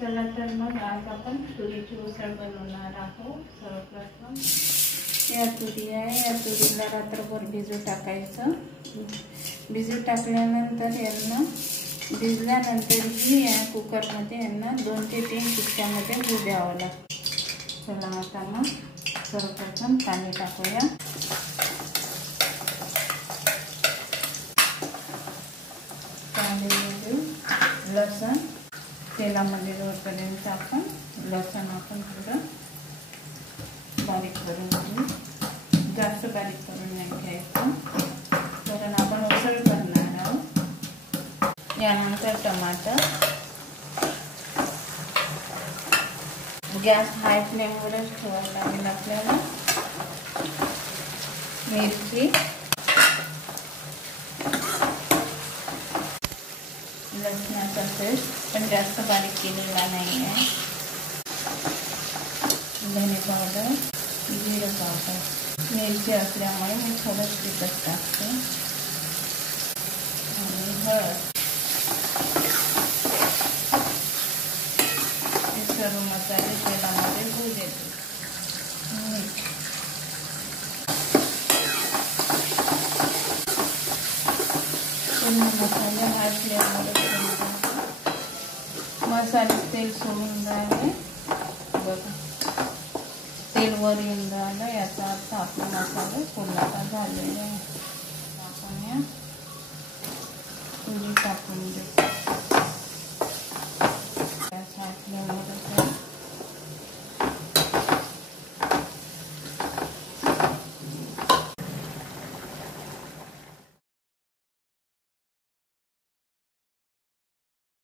चला तर मग आज आपण तुरीची उसळ बनवणार आहोत। सर्वप्रथम या तुरी आहे, या तुरीला रात्रभर भिजू टाकायचं। भिजू टाकल्यानंतर यांना भिजल्यानंतरही या कुकरमध्ये यांना 2 ते 3 शिट्ट्यामध्ये होऊ द्यावं लागतं। चला आता मग सर्वप्रथम पाणी टाकूया। पाण्यामध्ये लसूण तेलामध्ये जोपर्यंत आपण लसूण आपण थोडं बारीक करून घेऊ। जास्त बारीक करून नाही घ्यायचं कारण आपण उसळ करणार आहोत। यानंतर टमाटर, गॅस हाय फ्लेमवरच ठेवायला लागेल आपल्याला। मिरची, लसणाचा पेस्ट पण जास्त बारीक केलेला नाही आहे। धने पावडर, जिरे पावडर, मिरची असल्यामुळे मी थोडं तिखट टाकते आणि हळद। हे सर्व मसाले तेलामध्ये होऊ देते। मसाले हाय फ्लेमवर मसाले तेल सोडून राहिले बघा, तेल वर येऊन राहिलं याचा अर्थ आपला मसाला पूर्णतः झालेला आहे। आपण या तुरी टाकून देऊ।